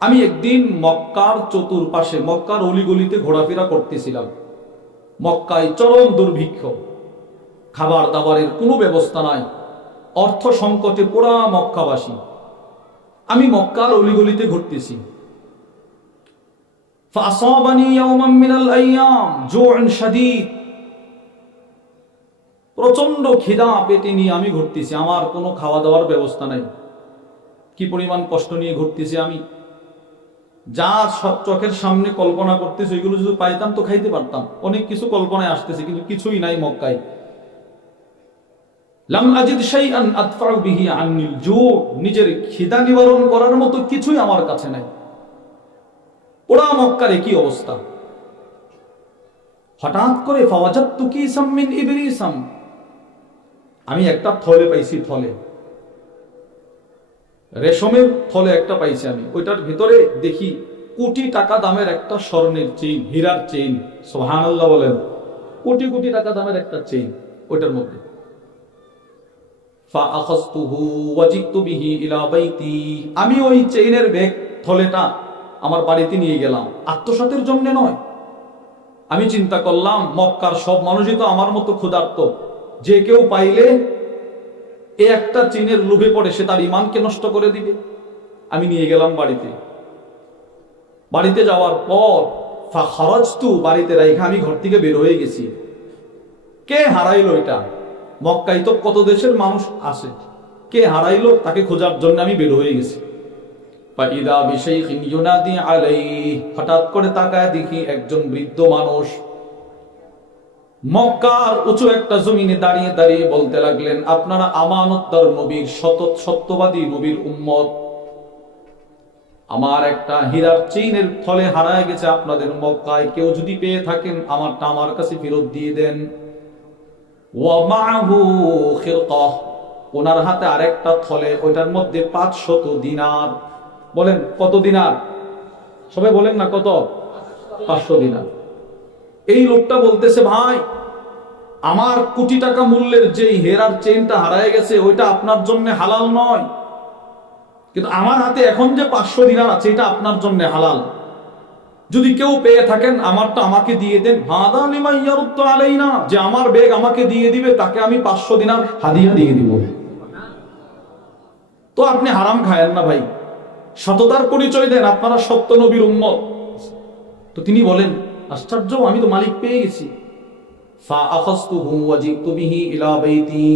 আমি একদিন মক্কার চতুর্পাশে মক্কার অলিগলিতে ঘোরাফেরা করতেছিলাম। মক্কায় চরম দুর্ভিক্ষ, খাবার দাবারের কোনো ব্যবস্থা নাই, অর্থ সংকটে পোড়া মক্কাবাসী। আমি মক্কার অলিগলিতে ঘুরতেছি। ফাসাবানি ইয়াওমান মিনাল আইয়াম জু'উন শাদীদ, প্রচন্ড খিদা পেটে নিয়ে আমি ঘুরতেছি। আমার কোনো খাওয়া দাওয়ার ব্যবস্থা নাই। কি পরিমাণ কষ্ট নিয়ে ঘুরতেছি আমি, যা সব চোখের সামনে কল্পনা করতেছি ওইগুলো যদি পাইতাম তো খাইতে পারতাম। অনেক কিছু কল্পনায় আসতেছে, কিন্তু কিছুই নাই মক্কায়। লাম আজিদ শাইআন আদফাউ বিহি আনিল জু', নিজের খিদা নিবারণ করার মতো কিছুই আমার কাছে নাই। ওরা মক্কার কি অবস্থা। হঠাৎ করে ফাওয়াজাতু কিসাম মিন ইবরিসাম, আমি একটা থলে পাইছি। থলে রেশমের থলে একটা পাইছি আমি। ওইটার ভিতরে দেখি কোটি টাকা দামের একটা স্বর্ণের চেইন, হীরার চেইন। সুবহানাল্লাহ বলেন। কোটি কোটি টাকা দামের একটা চেইন ওইটার মধ্যে। ফাআখাযতুহু ওয়াজিতু বিহি ইলা বাইতি, আমি ওই চেইনের ব্যাগ থলেটা আমার বাড়িতে নিয়ে গেলাম, আত্মসাতের জন্য নয়। আমি চিন্তা করলাম মক্কার সব মানুষই তো আমার মতো ক্ষুধার্ত, যে কেউ পাইলে এ একটা চেইনের লোভে পড়ে সে তার ঈমানকে নষ্ট করে দিবে। আমি নিয়ে গেলাম বাড়িতে। বাড়িতে যাওয়ার পর ফাখারাজতু, বাড়িতে রাইখা আমি ঘর থেকে বের হয়ে গেছি। কে হারাইলো এটা? মক্কায় তো কত দেশের মানুষ আছে, কে হারাইলো তাকে খোঁজার জন্য আমি বের হয়ে গেছি। ফাইদা বিশাইখিন ইউনাদি আলাইহি, হঠাৎ করে তাকায় দেখি একজন বৃদ্ধ মানুষ মক্কার উঁচু একটা জমিনে দাঁড়িয়ে দাঁড়িয়ে বলতে লাগলেন, আপনারা আমানতদার নবীর সত্যবাদী নবীর উম্মত। আমার একটা হীরার চেইনের থলে হারায় গেছে আপনাদের মক্কায়, কেউ যদি পেয়ে থাকেন আমারটা আমার কাছে ফেরত দিয়ে দেন। ওয়া মাআহু খিরকাহ, ওনার হাতে আরেকটা থলে, ওইটার মধ্যে 500 দিনার। বলেন কত দিনার? সবাই বলেন না কত? 500 দিনার। এই লোকটা বলতেছে, ভাই আমার কোটি টাকা মূল্যের যেই হীরার চেইনটা হারায় গেছে ওইটা আপনার জন্য হালাল নয়, কিন্তু আমার হাতে এখন যে 500 দিনার আছে এটা আপনার জন্য হালাল। যদি কেউ পেয়ে থাকেন আমারটা আমাকে দিয়ে দেন। হাদা লিমান ইয়ারুদ্দু আলাইনা, যে আমার ব্যাগ আমাকে দিয়ে দিবে তাকে আমি 500 দিনার হাদিয়া দিয়ে দিব। তো আপনি হারাম খায়েন না ভাই, সততার পরিচয় দেন, আপনারা সত্য নবীর উম্মত। তো তিনি বলেন, আশ্চর্য, আমি তো মালিক পেয়ে গেছি। ফাআখাযতুহু ওয়াজিতু বিহি ইলা বাইতি,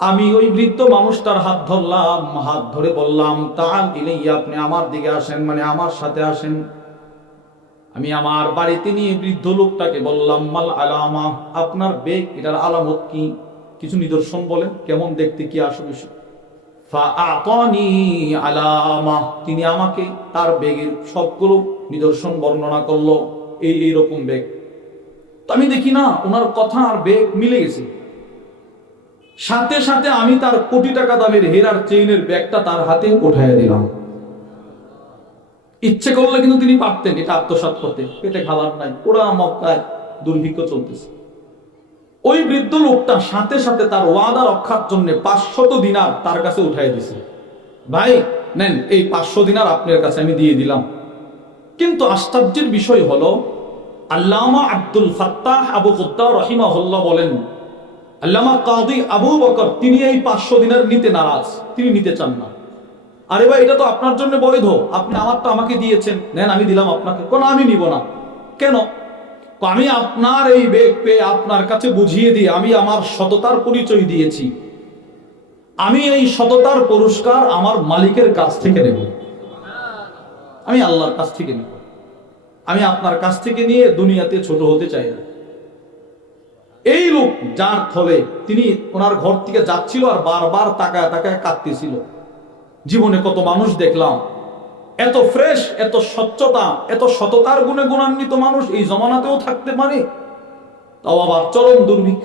আমি ওই বৃদ্ধ মানুষটার হাত ধরলাম, হাত ধরে বললাম, তাআল ইলাইয়া, আপনি আমার দিকে আসেন, মানে আমার সাথে আসেন। আমি আমার বাড়িতে নিয়ে বৃদ্ধ লোকটাকে বললাম, মাল আলামা, আপনার বেগ এটার আলামত কি, কিছু নিদর্শন বলেন, কেমন দেখতে, কি আসবে। ফাআতানি আলামা, তিনি আমাকে তার বেগের সবগুলো নিদর্শন বর্ণনা করলো। এইরকম বেগ। তো আমি দেখি না ওনার কথা আর বেগ মিলে গেছে। সাথে সাথে আমি তার কোটি টাকা দামের হীরার চেইনের ব্যাগটা তার হাতে উঠাইয়া দিলাম। ইচ্ছে করলে কিন্তু তিনি পারতেন এটা আত্মসাৎ করতে, পেটে খাবার নাই, পুরা মক্কায় দুর্ভিক্ষ চলতেছে। ওই বৃদ্ধ লোকটা সাথে সাথে তার ওয়াদা রক্ষার জন্য 500 দিনার তার কাছে উঠাই দিছে। ভাই নেন, এই 500 দিনার আপনার কাছে আমি দিয়ে দিলাম। কিন্তু আশ্চর্যের বিষয় হলো, আল্লামা আব্দুল ফাত্তাহ আবু কুদ্দা রাহিমাহুল্লাহ বলেন, আল্লামা কাদি আবু বকর তিনি এই 500 দিনার নিতে নারাজ, তিনি নিতে চান না। আরে ভাই এটা তো আপনার জন্য বৈধ, আপনি আমারটা আমাকে দিয়েছেন, নেন আমি দিলাম আপনাকে। কোন আমি নিব না। কেন? আমি আপনার এই বেগ পেয়ে আপনার কাছে বুঝিয়ে দিয়ে আমি আমার সততার পরিচয় দিয়েছি, আমি এই সততার পুরস্কার আমার মালিকের কাছ থেকে নেব, আমি আল্লাহর কাছ থেকে নেব। আমি আপনার কাছ থেকে নিয়ে দুনিয়াতে ছোট হতে চাই না। এই লোক যার থলে, তিনি ওনার ঘর থেকে যাচ্ছিল আর বারবার তাকায় তাকায় কাঁদতেছিল। জীবনে কত মানুষ দেখলাম এত ফ্রেশ, এত স্বচ্ছতা, এত সততার গুণে গুণান্বিত মানুষ এই জমানাতেও থাকতে পারে, তাও আবার চরম দুর্ভিক্ষ।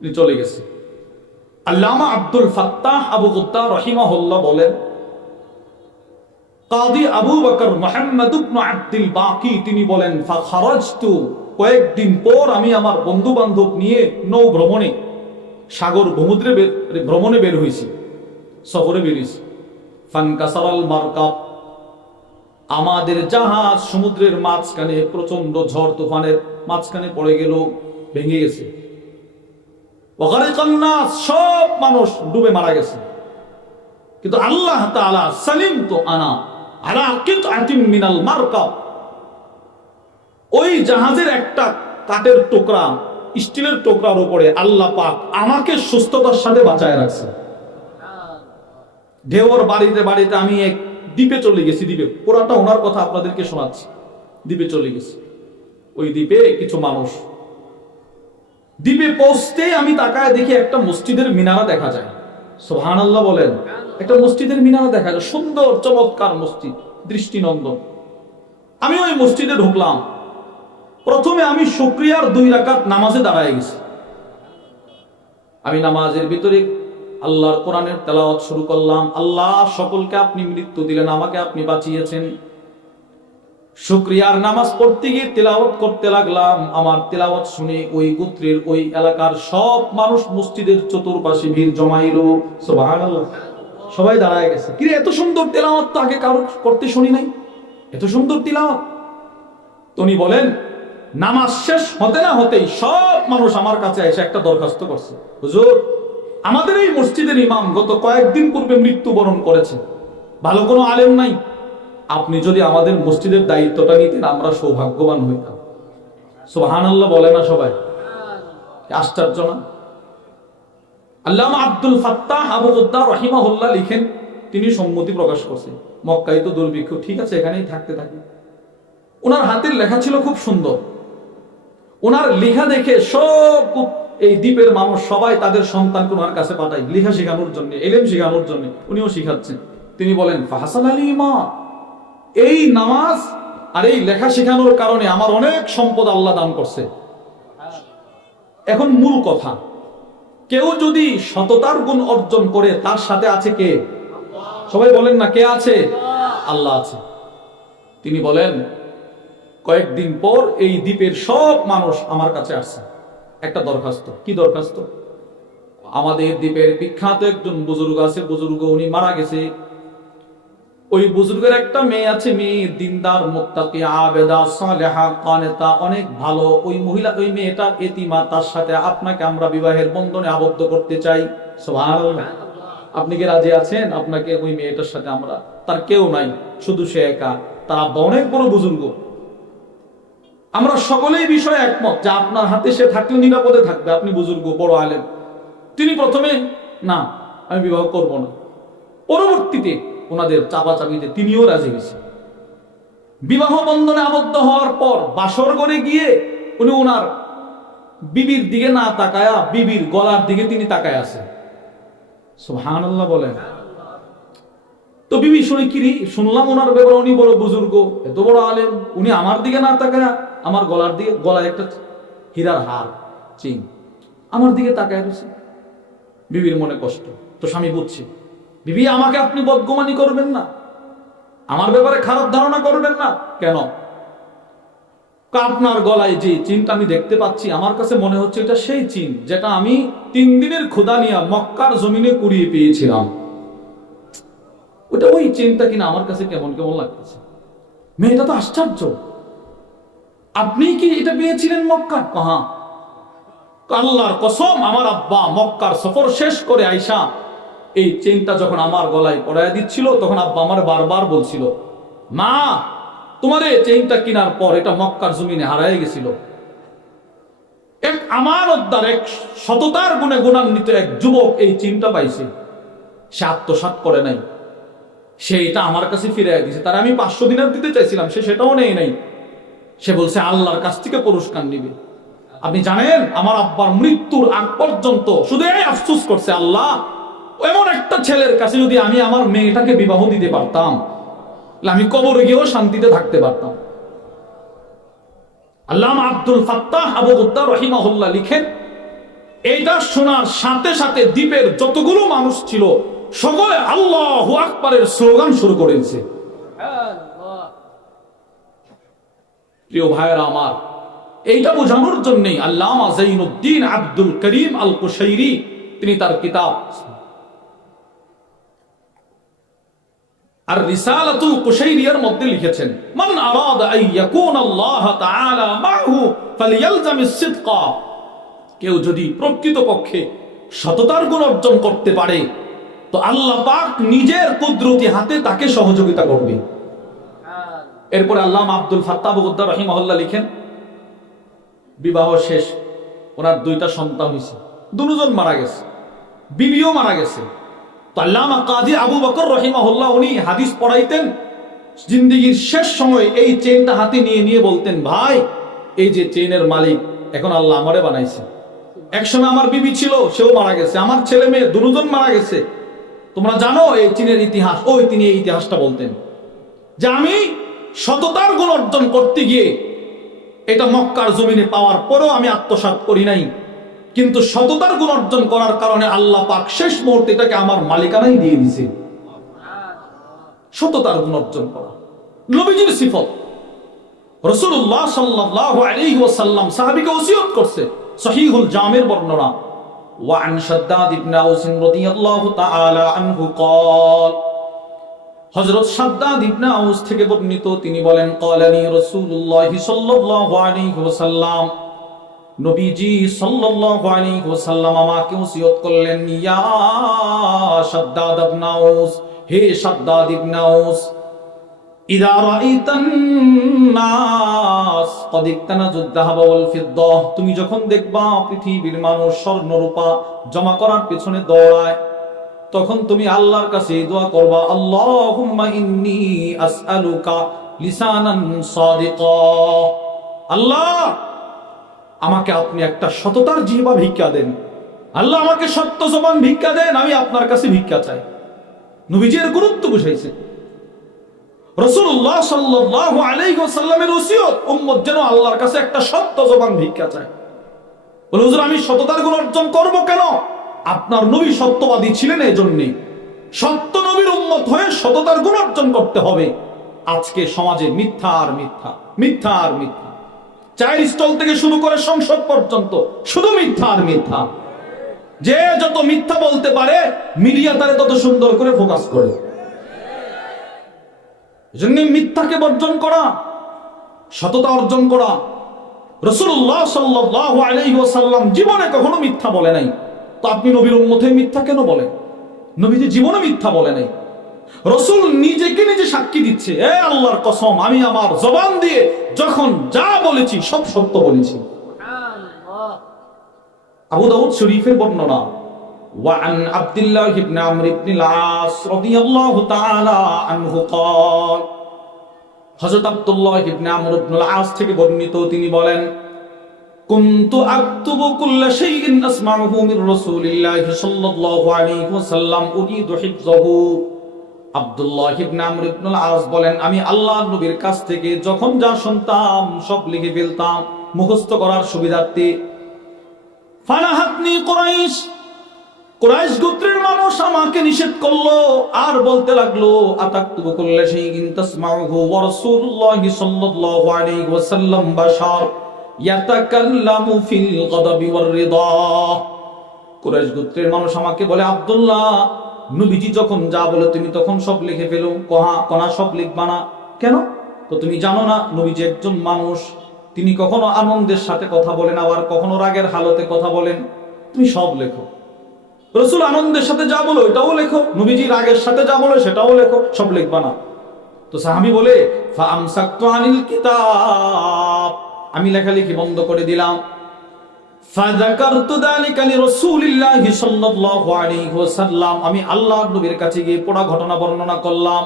চলে গেছে। আল্লামা আব্দুল ফাত্তাহ আবু কুদ্দা রাহিমাহুল্লাহ বলেন, কাদি আবু বকর মুহাম্মদ ইবনে আব্দুল বাকি তিনি বলেন, ফাখারাজতু, কয়েকদিন পর আমি আমার বন্ধু বান্ধব নিয়ে নৌ ভ্রমণে, সাগর সমুদ্রে ভ্রমণে বের হয়েছি, সফরে বেরিয়েছি। ফানকাসারাল মারকাব, আমাদের জাহাজ সমুদ্রের মাঝখানে প্রচন্ড ঝড় তুফানের মাঝখানে পড়ে গেল, ভেঙে গেছে। ওয়াগারিকান নাস, সব মানুষ ডুবে মারা গেছে। কিন্তু আল্লাহ তাআলা সালিম তো আনা আলা কিতআতিন মিনাল মারকাব, ওই জাহাজের একটা কাঠের টুকরা, স্টিলের টুকরার উপরে আল্লাহ পাক আমাকে সুস্থতার সাথে বাঁচায় রাখছে। ঢেউর বাড়িতে বাড়িতে আমি এক দ্বীপে চলে গেছি, দ্বীপে, পুরাটা ওনার কথা আপনাদেরকে শোনাচ্ছি। দ্বীপে চলে গেছি, ওই দ্বীপে কিছু মানুষ, দ্বীপে পৌঁছতে আমি তাকায় দেখি একটা মসজিদের মিনারা দেখা যায়। সুবহানাল্লাহ বলেন, একটা মসজিদের মিনারা দেখা যায়, সুন্দর চমৎকার মসজিদ, দৃষ্টিনন্দন। আমি ওই মসজিদে ঢুকলাম। প্রথমে আমি শুকরিয়ার 2 রাকাত নামাজে দাঁড়ায় গেছি। আমি নামাজের ভিতরে আল্লাহর কোরআনের তেলাওয়াত শুরু করলাম। আল্লাহ, সকলকে আপনি মৃত্যু দিলেন, আমাকে আপনি বাঁচিয়েছেন। শুকরিয়ার নামাজ পড়তে গিয়ে তেলাওয়াত করতে লাগলাম। আমার তেলাওয়াত শুনে ওই গোত্রের, ওই এলাকার সব মানুষ মসজিদের চতুর্পাশে ভিড় জমাইলো। সুবহানাল্লাহ, সবাই দাঁড়ায় গেছে। কিরে, এত সুন্দর তেলাওয়াত তো আগে কারো করতে শুনি নাই, এত সুন্দর তেলাওয়াত। উনি বলেন, নামাজ শেষ হতে না হতেই সব মানুষ আমার কাছে এসে একটা দরখাস্ত করছে, হুজুর, আমাদের এই মসজিদের ইমাম গত কয়েকদিন পূর্বে মৃত্যুবরণ করেছে, ভালো কোনো আলেম নাই, আপনি যদি আমাদের মসজিদের দায়িত্বটা নিতেন আমরা সৌভাগ্যবান হইতাম। সুবহানাল্লাহ বলে না সবাই? আশ্চর্য না? আল্লামা আব্দুল ফাত্তাহ আবু গুদ্দার রাহিমাহুল্লাহ লিখেন, তিনি সম্মতি প্রকাশ করছেন, মক্কায় তো দুর্ভিক্ষ, ঠিক আছে, এখানেই থাকতে থাকি। ওনার হাতের লেখা ছিল খুব সুন্দর। ওনার লেখা দেখে সব এই দ্বীপের মানুষ সবাই তাদের সন্তানকে ওনার কাছে পাঠায় লেখা শেখানোর জন্য, এলেম শেখানোর জন্য। উনিও শিখাচ্ছেন। তিনি বলেন, ফাহাসান আলী মা, এই নামাজ আর এই লেখা শেখানোর কারণে আমার অনেক সম্পদ আল্লাহ দান করছে। এখন মূল কথা, কেউ যদি সততার গুণ অর্জন করে, তার সাথে আছে কে? সবাই বলেন না, কে আছে? আল্লাহ আছে। তিনি বলেন, কয়েকদিন পর এই দ্বীপের সব মানুষ আমার কাছে আসছে একটা দরখাস্ত। কি দরখাস্ত? আমাদের দ্বীপের বিখ্যাত একজন বুজুর্গ আছে, বুজুর্গ উনি মারা গেছে। ওই বুজুর্গের একটা মেয়ে আছে, মেয়ে দিনদার, মুত্তাকি, আবেদা, সালেহা, কানেতা, অনেক ভালো। ওই মহিলা, ওই মেয়েটা এতিমা, তার সাথে আপনাকে আমরা বিবাহের বন্ধনে আবদ্ধ করতে চাই। সুবহানাল্লাহ, আপনি কি রাজি আছেন? আপনাকে ওই মেয়েটার সাথে আমরা, তার কেউ নাই, শুধু সে একা, তার আব্বা অনেক বড় বুজুর্গ। আমরা সকলেই বিষয়ে একমত যে আপনার হাতে সে থাকলে নিরাপদে থাকবে, আপনি বুজুর্গ, বড় আলেম। তিনি প্রথমে, না, আমি বিবাহ করব না। পরবর্তীতে ওনাদের চাপাচাপিতে তিনিও রাজি হয়েছেন। বিবাহ বন্ধনে আবদ্ধ হওয়ার পর বাসর ঘরে গিয়ে উনি ওনার বিবির দিকে না তাকায়া বিবির গলার দিকে তিনি তাকায় আছে। সুবহানাল্লাহ বলেন। তো বিবি শুনে, কিরি, শুনলাম ওনার ব্যাপারে উনি বড় বুজুর্গ, এত বড় আলেম, উনি আমার দিকে না তাকায়া আমার গলার দিকে, গলায় একটা হীরার হার, চিন, আমার দিকে তাকায় রয়েছে। বিবির মনে কষ্ট। তো স্বামী বুঝছে, বিবি, আমাকে আপনি বদগুমানি করবেন না, আমার ব্যাপারে খারাপ ধারণা করবেন না। কেন? আপনার গলায় যে চিনটা আমি দেখতে পাচ্ছি, আমার কাছে মনে হচ্ছে এটা সেই চিন যেটা আমি 3 দিনের ক্ষুধা নিয়ে মক্কার জমিনে কুড়িয়ে পেয়েছিলাম। ওটা ওই চিনটা কিনা আমার কাছে কেমন কেমন লাগতেছে। মেয়েটা তো আশ্চর্য, আপনি কি এটা পেয়েছিলেন মক্কা? হ্যাঁ। আল্লাহর কসম, আমার আব্বা মক্কার সফর শেষ করে আইসা এই চেইনটা যখন আমার গলায় পরাইয়া দিচ্ছিল, তখন আব্বা আমার বারবার বলছিল, মা, তোমার এই চেইনটা কেনার পর এটা মক্কার জমিনে হারাই গেছিল। এক আমানতদার, এক সততার গুণে গুণান্বিত এক যুবক এই চেইনটা পাইছে, সে আত্মসাৎ করে নাই, সে এটা আমার কাছে ফিরাইয়া দিয়েছে। তার আমি 500 দিনার দিতে চাইছিলাম, সে সেটাও নেই নাই। সে বলছে আল্লাহর কাছ থেকে পুরস্কার নিবে। আপনি জানেন, আমার আব্বার মৃত্যুর আগ পর্যন্ত শুধু এই আফসোস করছে, আল্লাহ, এমন একটা ছেলের কাছে যদি আমি আমার মেয়েটাকে বিবাহ দিতে পারতাম, আমি কবরে গিয়েও শান্তিতে থাকতে পারতাম। আল্লামা আব্দুল ফাত্তাহ আবু গুদ্দার রাহিমাহুল্লাহ লিখেন, এইটা শোনার সাথে সাথে দ্বীপের যতগুলো মানুষ ছিল সকলে আল্লাহু আকবারের স্লোগান শুরু করেছে। প্রিয় ভাইয়েরা আমার, এইটা বোঝানোর জন্যই আল্লামা যাইনুদ্দিন আব্দুল করিম আল কুশাইরি তিনি তার কিতাব আর রিসালাতুল কুশাইরিয়ার মধ্যে লিখেছেন, মান আরাদা আন ইয়াকুনা আল্লাহ তাআলা মাহু ফালিয়ালজামিস সিদকা, কেউ যদি প্রকৃতপক্ষে সততার গুণ অর্জন করতে পারে তো আল্লাহ পাক নিজের কুদরতি হাতে তাকে সহযোগিতা করবে। এরপরে আল্লামা আব্দুল ফাত্তাহ বগদাদ রাহিমাহুল্লাহ লিখেন, বিবাহ শেষ, ওনার 2টা সন্তান হয়েছে, দুজন মারা গেছে, বিবিও মারা গেছে। তো আল্লামা কাজী আবু বকর রাহিমাহুল্লাহ উনি হাদিস পড়াইতেন, জিন্দেগীর শেষ সময় এই চেইনটা হাতে নিয়ে নিয়ে বলতেন, ভাই এই যে চেইনের মালিক এখন আল্লাহ আমারে বানাইছে, একসময় আমার বিবি ছিল, সেও মারা গেছে, আমার ছেলে মেয়ে দুজন মারা গেছে, তোমরা জানো এই চীনের ইতিহাস। তিনি এই ইতিহাসটা বলতেন যে আমি সততার গুণ অর্জন করতে গিয়ে এটা মক্কার জমিনে পাওয়ার পরেও আমি আত্মসাৎ করি নাই, কিন্তু সততার গুণ অর্জন করার কারণে আল্লাহ পাক শেষ মুহূর্তে এটাকে আমার মালিকানাই দিয়ে দিয়েছে। সততার গুণ অর্জন করা নবীজির সিফত। রাসূলুল্লাহ সাল্লাল্লাহু আলাইহি ওয়াসাল্লাম সাহাবীকে ওসিয়ত করছে, সহিহুল জামির বর্ণনা, ওয়া আন শাদ্দাদ ইবনে আউস রাদিয়াল্লাহু তাআলা আনহু قال, হযরত শাদ্দাদ ইবনে আউস থেকে বর্ণিত, তিনি বলেন, ক্বালানি রাসূলুল্লাহ সাল্লাল্লাহু আলাইহি ওয়াসাল্লাম, নবীজি সাল্লাল্লাহু আলাইহি ওয়াসাল্লাম আমাকে ওসিয়ত করলেন, ইয়া শাদ্দাদ ইবনে আউস, হে শাদ্দাদ ইবনে আউস, ইযা রাআইতান নাস ক্বাদ ইকতানাজুদ যাহাবা ওয়াল ফিদ্দা, তুমি যখন দেখবা পৃথিবীর মানুষ স্বর্ণ রূপা জমা করার পেছনে দৌড়ায়, তখন তুমি আল্লাহর কাছে দোয়া করবা, আল্লাহুম্মা ইন্নী আসআলুকা লিসানান সাদিকা, আল্লাহ আমাকে আপনি একটা সততার জিহ্বা ভিক্ষা দেন, আল্লাহ আমাকে সত্য জবান ভিক্ষা দেন, আমি আপনার কাছে ভিক্ষা চাই। নবীজির গুরুত্ব বুঝাইছে। রাসূলুল্লাহ সাল্লাল্লাহু আলাইহি ওয়াসাল্লামের ওসিয়ত, উম্মত যেন আল্লাহর কাছে একটা সত্য জবান ভিক্ষা চায়। বলে, হুজুর আমি সততার গুণ অর্জন করব কেন? আপনার নবী সত্যবাদী ছিলেন, এজন্য সত্য নবীর উম্মত হয়ে সততার গুণ অর্জন করতে হবে। আজকে সমাজে মিথ্যা আর মিথ্যা, মিথ্যা আর মিথ্যা, চায়ের স্টল থেকে শুরু করে সংসদ পর্যন্ত শুধু মিথ্যা আর মিথ্যা। যে যত মিথ্যা বলতে পারে মিডিয়া তারে তত সুন্দর করে ফোকাস করে। এজন্য মিথ্যাকে বর্জন করা, সততা অর্জন করা। রাসূলুল্লাহ সাল্লাল্লাহু আলাইহি ওয়াসাল্লাম জীবনে কখনো মিথ্যা বলে নাই, তো আপনি নবীর উম্মতে মিথ্যা কেন বলেন? নবীজি জীবনে মিথ্যা বলে নাই। রাসূল নিজেকে নিজে সাক্ষী দিচ্ছে, এ আল্লাহর কসম, আমি আমার জবান দিয়ে যখন যা বলেছি সব সত্য বলেছি। সুবহানাল্লাহ। আবু দাউদ শরীফের বর্ণনা, ওয়া আন আব্দুল্লাহ ইবনে আমর ইবনে আল-আস রাদিয়াল্লাহু তাআলা আনহু قال, হযরত আব্দুল্লাহ ইবনে আমর ইবনে আল-আস থেকে বর্ণিত, তিনি বলেন, কুনতু আকতুবু কুল্লা শাইইন আসমাউহু মির রাসূলিল্লাহি সাল্লাল্লাহু আলাইহি ওয়াসাল্লাম উরিদু হিফযাহু। আব্দুল্লাহ ইবনে আমর ইবনে আল-আস বলেন, আমি আল্লাহর নবীর কাছ থেকে যখন যা শুনতাম সব লিখে ফেলতাম মুখস্থ করার সুবিধার্থে। ফানাহাতনি কুরাইশ, কুরাইশ গোত্রের মানুষ আমাকে নিষেধ করলো আর বলতে লাগলো, আতাকতুবু কুল্লা শাইইন তাসমাউহু ওয়া রাসূলুল্লাহি সাল্লাল্লাহু আলাইহি ওয়াসাল্লাম বাশার ইয়াতাকাল্লামু ফিল গাদাবি ওয়ার রিদা। কুরাইশ গোত্রের মানুষ আমাকে বলে, আব্দুল্লাহ, নবীজি যখন যা বলে তুমি তখন সব লিখে ফেলো, কোনা সব লিখবা না কেন? তো তুমি জানো না নবীজি একজন মানুষ, তিনি কখনো আনন্দের সাথে কথা বলেন, আবার কখনো রাগের হালতে কথা বলেন, তুমি সব লেখো। রাসূল আনন্দের সাথে যা বলে ওটাও লেখো, নবীজি রাগের সাথে যা বলে সেটাও লেখো, সব লিখবা না। তো সাহাবী বলে, ফা আমসাকতু আনিল কিতাব, আমি লেখালেখি বন্ধ করে দিলাম। ফাযাকারতু যালিকা লিরাসূলিল্লাহি সাল্লাল্লাহু আলাইহি ওয়াসাল্লাম, আমি আল্লাহর নবীর কাছে গিয়ে পুরো ঘটনা বর্ণনা করলাম।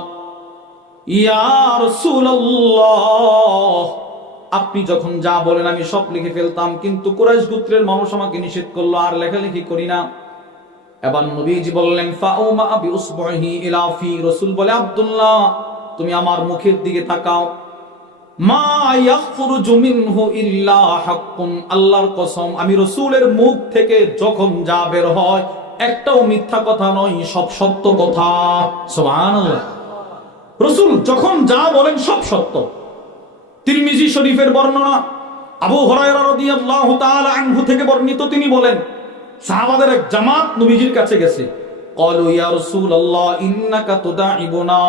ইয়া রাসূলুল্লাহ, আপনি যখন যা বলেন আমি সব লিখে ফেলতাম, কিন্তু কুরাইশ গোত্রের মানুষ আমাকে নিষেধ করলো আর লেখালেখি করি না। এবার নবীজি বললেন, ফাউমা বিউসবুহি ইলা ফি, রাসূল বলে, আব্দুল্লাহ তুমি আমার মুখের দিকে তাকাও। মা ইয়াখরুজু মিনহু ইল্লা হাক্কুন, আল্লাহর কসম আমি রাসূলের মুখ থেকে যখন যা বের হয় একটাও মিথ্যা কথা নয়, সব সত্য কথা। সুবহানাল্লাহ। রাসূল যখন যা বলেন সব সত্য। তিরমিজি শরীফের বর্ণনা, আবু হুরায়রা রাদিয়াল্লাহু তাআলা আনহু থেকে বর্ণিত, তিনি বলেন, সাহাবাদের এক জামাত নবীজির কাছে গেছে। ক্বালু ইয়া রাসূলুল্লাহ ইন্নাকা তুদাইবুনা,